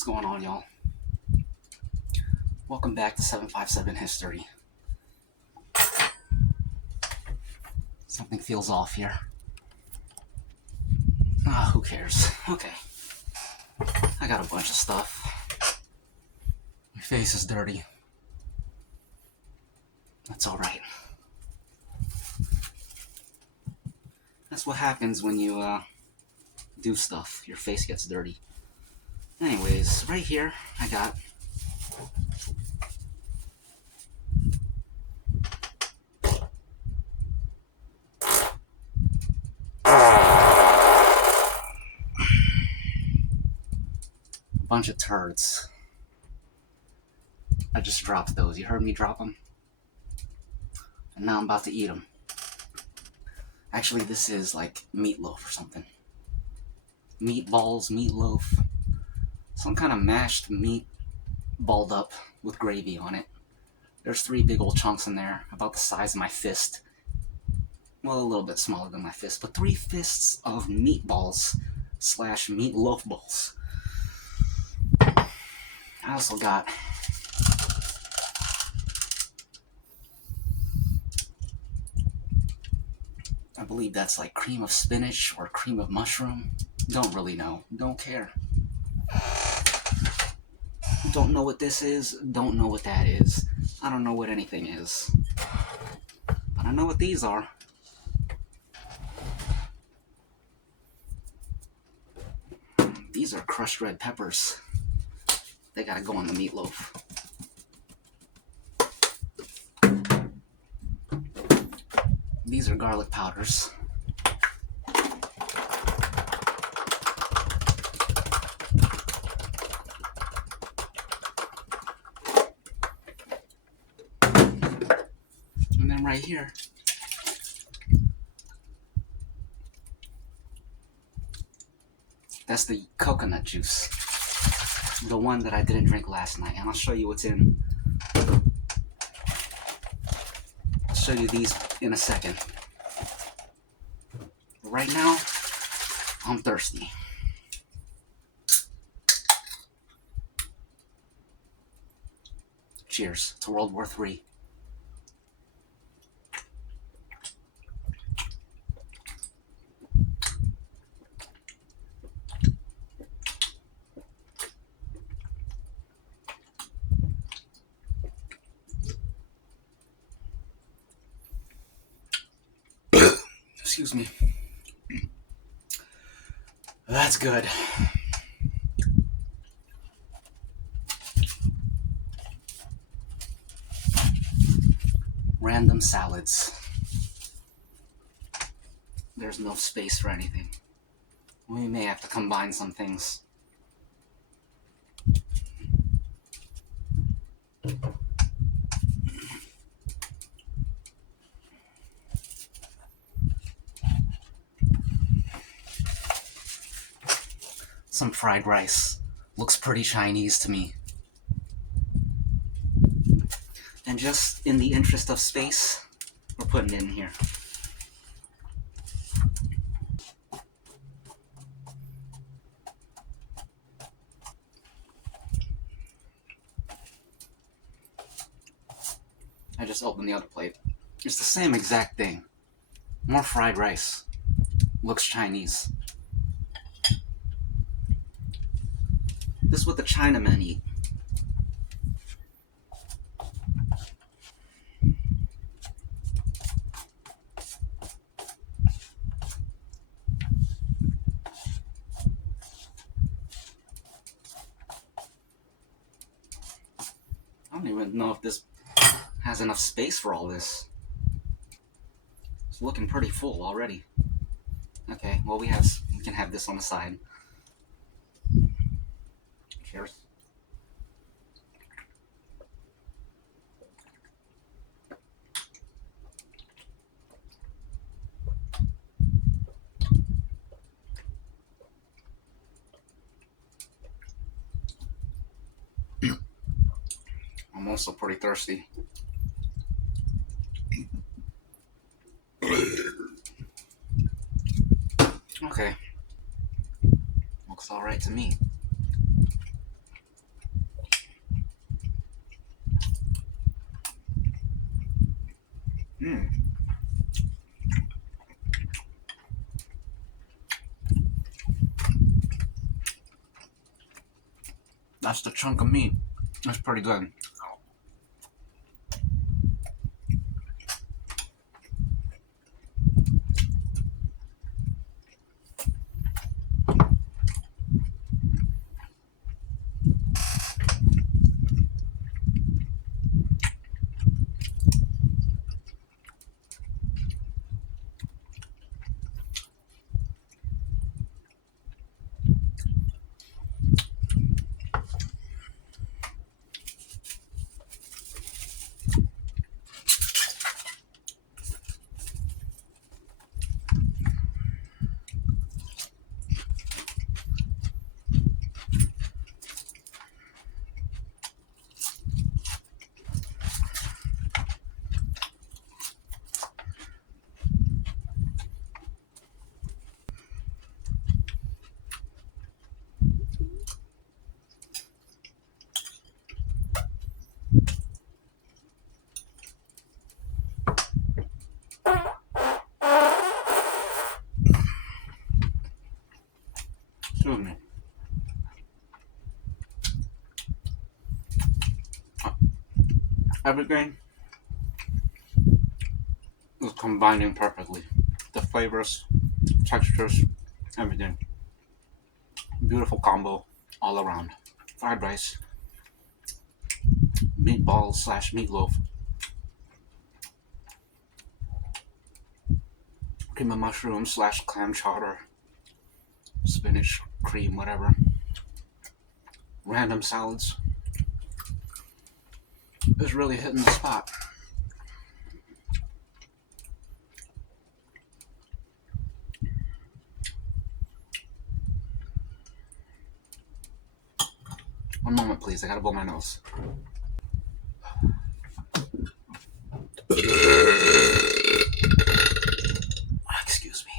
What's going on, y'all? Welcome back to 757 History. Something feels off here. Who cares? Okay. I got a bunch of stuff. My face is dirty. That's alright. That's what happens when you do stuff. Your face gets dirty. Anyways, right here, I got a bunch of turds. I just dropped those. You heard me drop them? And now I'm about to eat them. Actually, this is like meatloaf or something. Meatballs, meatloaf. Some kind of mashed meat balled up with gravy on it. There's 3 big old chunks in there, about the size of my fist. Well, a little bit smaller than my fist, but 3 fists of meatballs / meatloaf balls. I also got I believe that's like cream of spinach or cream of mushroom. Don't really know. Don't care. Don't know what this is. Don't know what that is. I don't know what anything is. But I know what these are. These are crushed red peppers. They gotta go on the meatloaf. These are garlic powders. And then right here, that's the coconut juice. The one that I didn't drink last night. And I'll show you what's in. I'll show you these in a second. Right now, I'm thirsty. Cheers to World War III. Excuse me. That's good. Random salads. There's no space for anything. We may have to combine some things. Some fried rice. Looks pretty Chinese to me. And just in the interest of space, we're putting it in here. I just opened the other plate. It's the same exact thing. More fried rice. Looks Chinese. This is what the Chinamen eat. I don't even know if this has enough space for all this. It's looking pretty full already. Okay, well we can have this on the side. Cheers. I'm also pretty thirsty. Okay. Looks alright to me. That's the chunk of meat. That's pretty good. Excuse me. Everything is combining perfectly. The flavors, textures, everything. Beautiful combo all around. Fried rice, meatballs slash meatloaf, cream of mushroom slash clam chowder, spinach, cream, whatever. Random salads. It's really hitting the spot. One moment, please. I gotta blow my nose. Excuse me.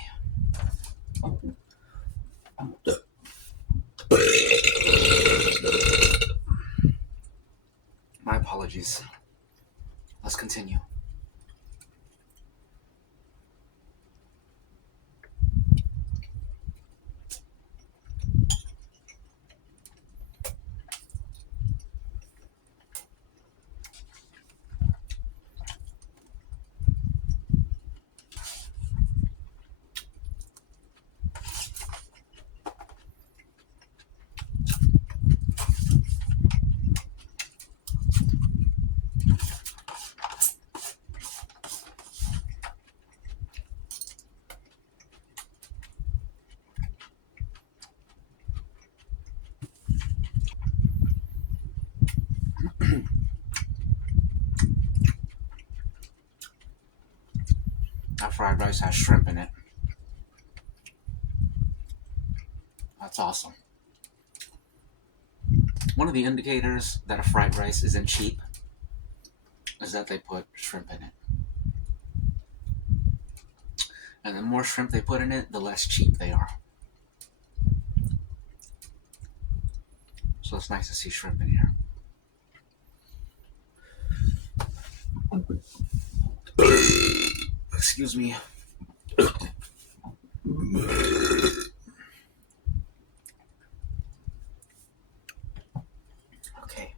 My apologies. Let's continue. That fried rice has shrimp in it. That's awesome. One of the indicators that a fried rice isn't cheap is that they put shrimp in it. And the more shrimp they put in it, the less cheap they are. So it's nice to see shrimp in here. Excuse me. Okay.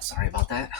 Sorry about that.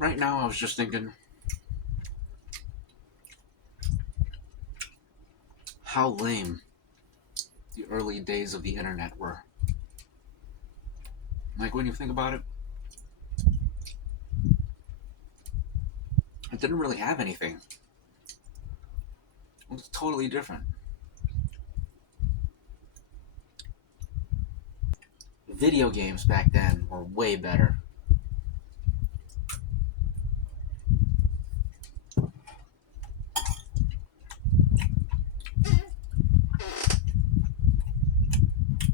Right now, I was just thinking how lame the early days of the internet were. Like, when you think about it, it didn't really have anything. It was totally different. Video games back then were way better.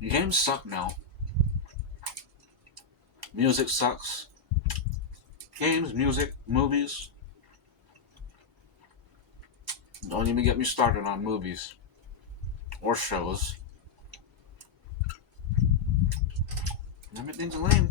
Games suck now. Music sucks. Games, music, movies. Don't even get me started on movies or shows. Everything's lame.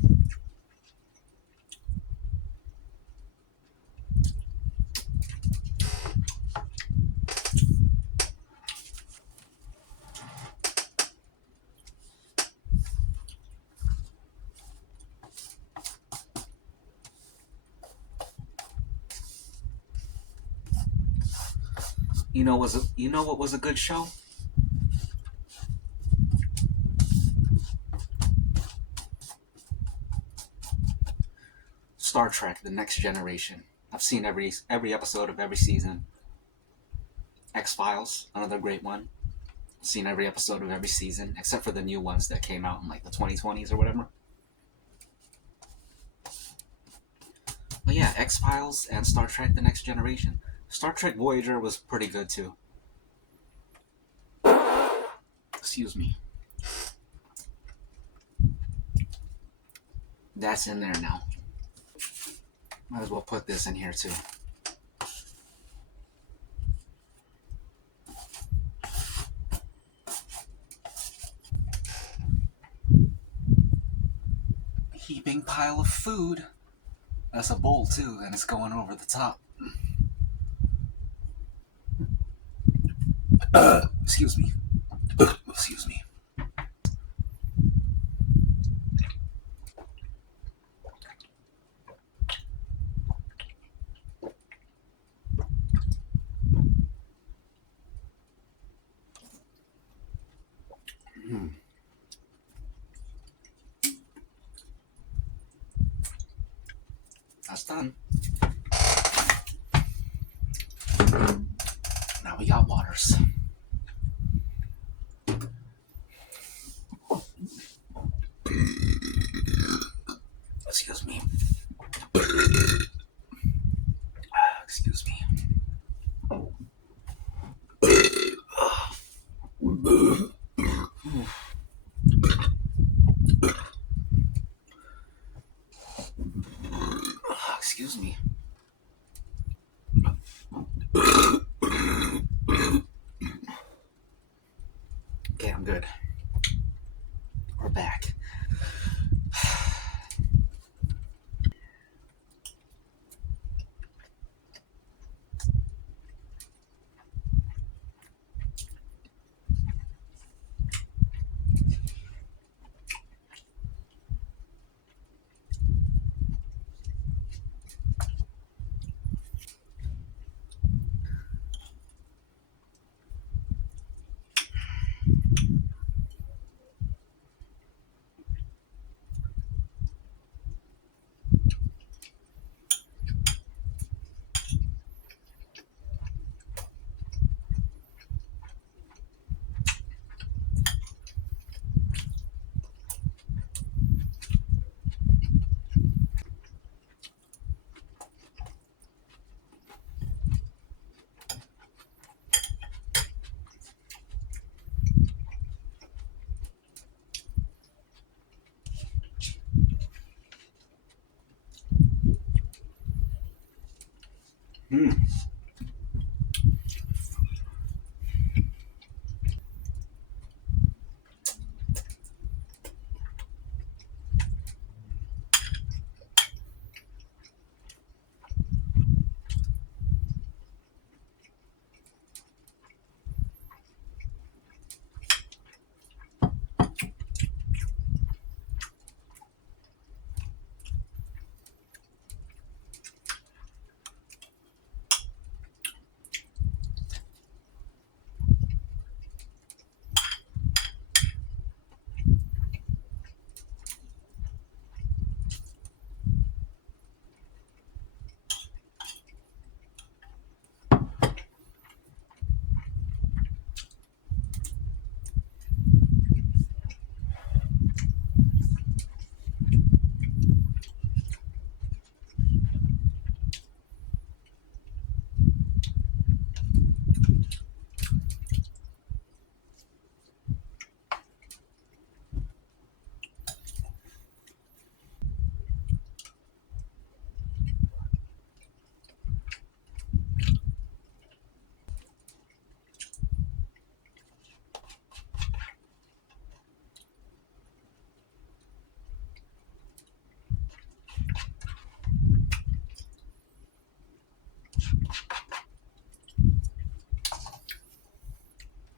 You know what was a good show? Star Trek: The Next Generation. I've seen every episode of every season. X-Files, another great one. I've seen every episode of every season, except for the new ones that came out in like the 2020s or whatever. But yeah, X-Files and Star Trek: The Next Generation. Star Trek Voyager was pretty good too. Excuse me. That's in there now. Might as well put this in here too. Heaping pile of food. That's a bowl too, and it's going over the top. Excuse me. Excuse me. That's done. Now we got waters. Excuse me. Excuse me. Excuse me. Okay, I'm good. We're back.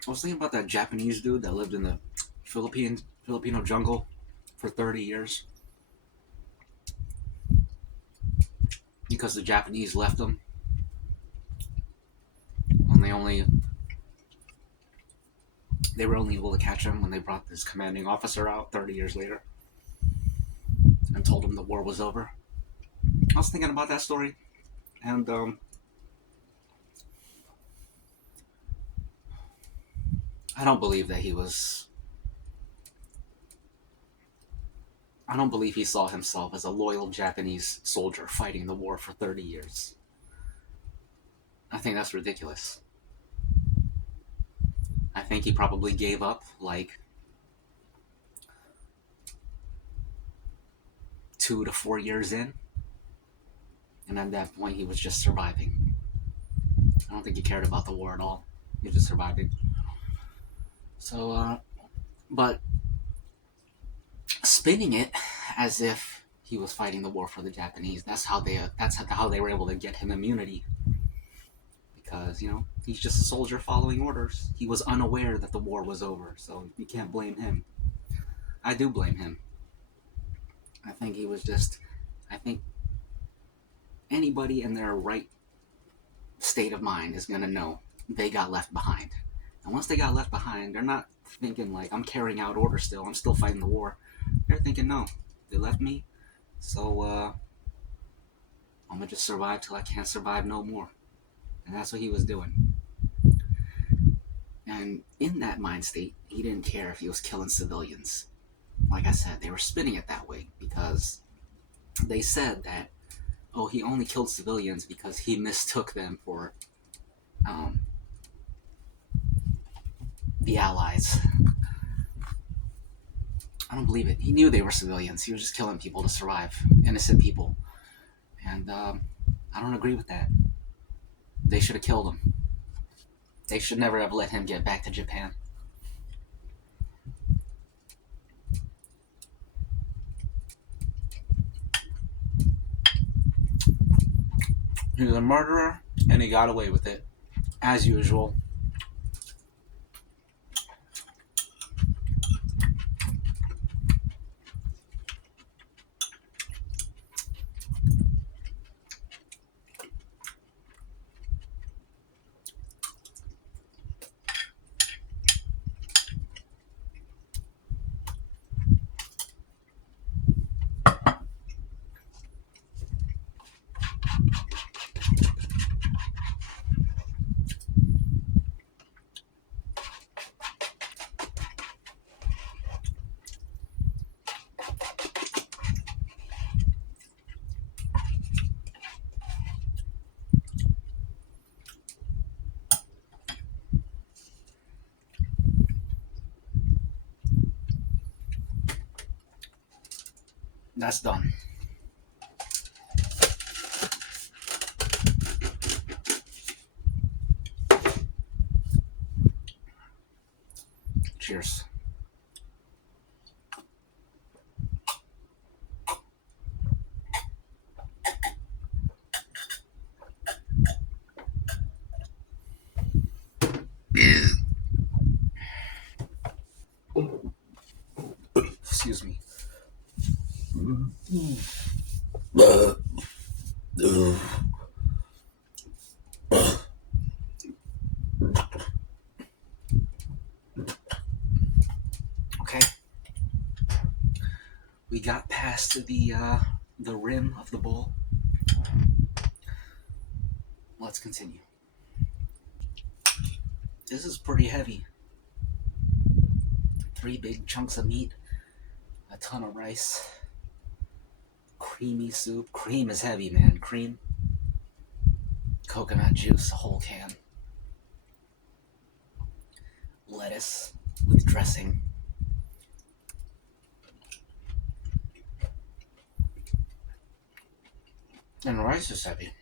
I was thinking about that Japanese dude that lived in the Filipino jungle for 30 years because the Japanese left him, and they were only able to catch him when they brought this commanding officer out 30 years later and told him the war was over. I was thinking about that story, and I don't believe that he was. I don't believe he saw himself as a loyal Japanese soldier fighting the war for 30 years. I think that's ridiculous. I think he probably gave up like 2 to 4 years in, and at that point he was just surviving. I don't think he cared about the war at all. He was just surviving. So, but spinning it as if he was fighting the war for the Japanese. That's how they were able to get him immunity. Because, he's just a soldier following orders. He was unaware that the war was over, so you can't blame him. I do blame him. I think he was just. I think anybody in their right state of mind is going to know they got left behind. And once they got left behind, they're not thinking, like, I'm carrying out orders still, I'm still fighting the war. They're thinking, no, they left me, so I'm going to just survive till I can't survive no more. And that's what he was doing. And in that mind state, he didn't care if he was killing civilians. Like I said, they were spinning it that way because they said that, oh, he only killed civilians because he mistook them for the Allies. I don't believe it. He knew they were civilians. He was just killing people to survive, innocent people. And I don't agree with that. They should have killed him. They should never have let him get back to Japan. He was a murderer, and he got away with it, as usual. That's done. Cheers. Excuse me. Okay. We got past the rim of the bowl. Let's continue. This is pretty heavy. 3 big chunks of meat, a ton of rice, creamy soup. Cream is heavy, man. Cream. Coconut juice, a whole can. Lettuce with dressing. And rice is heavy.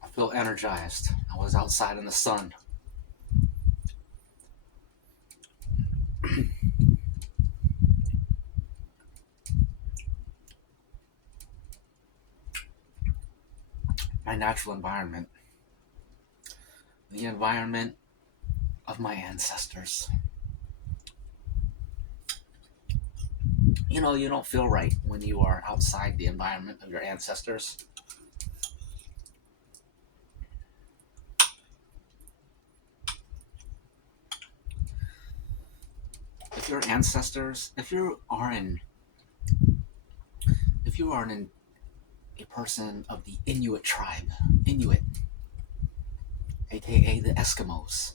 I feel energized. I was outside in the sun. my natural environment, the environment of my ancestors. You know, you don't feel right when you are outside the environment of your ancestors. If your ancestors, if you are a person of the Inuit tribe, Inuit, aka the Eskimos,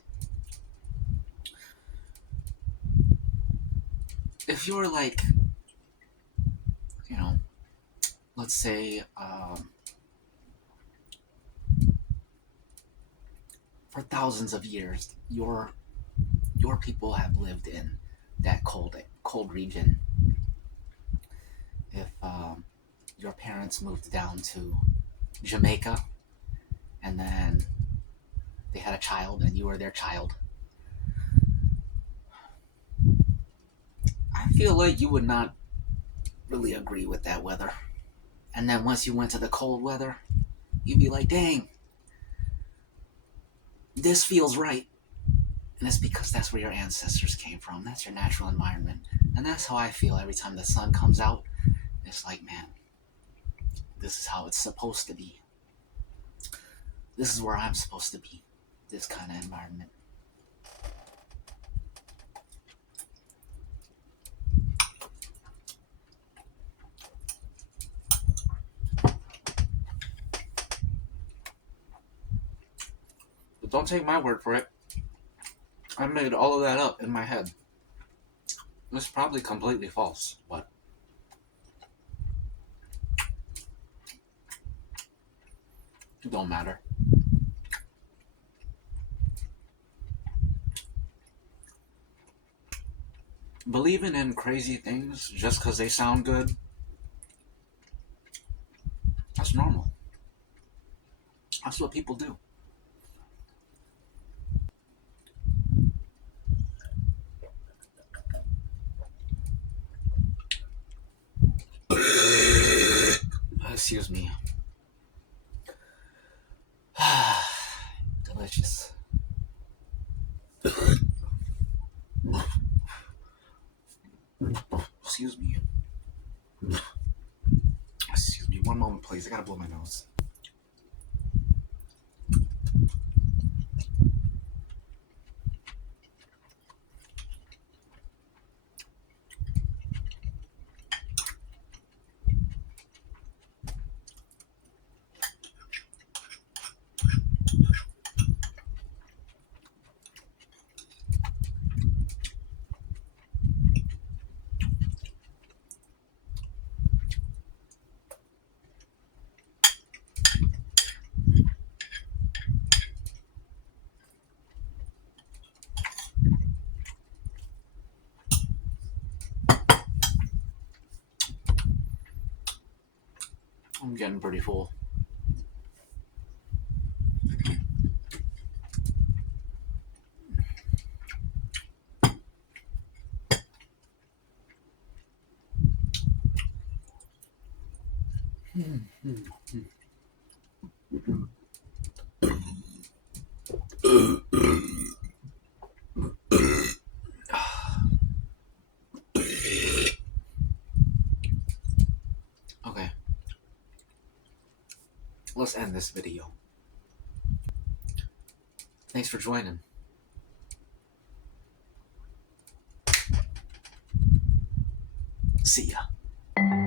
if you're like, you know, let's say, for thousands of years, your people have lived in that cold region. If your parents moved down to Jamaica and then they had a child and you were their child, I feel like you would not really agree with that weather. And then once you went to the cold weather, you'd be like, dang, this feels right. And it's because that's where your ancestors came from. That's your natural environment. And that's how I feel every time the sun comes out. It's like, man, this is how it's supposed to be. This is where I'm supposed to be. This kind of environment. But don't take my word for it. I made all of that up in my head. It's probably completely false, but it don't matter. Believing in crazy things just because they sound good, that's normal. That's what people do. Excuse me. Delicious. Excuse me. Excuse me. One moment, please. I gotta blow my nose. I'm getting pretty full. Okay, let's end this video. Thanks for joining. See ya.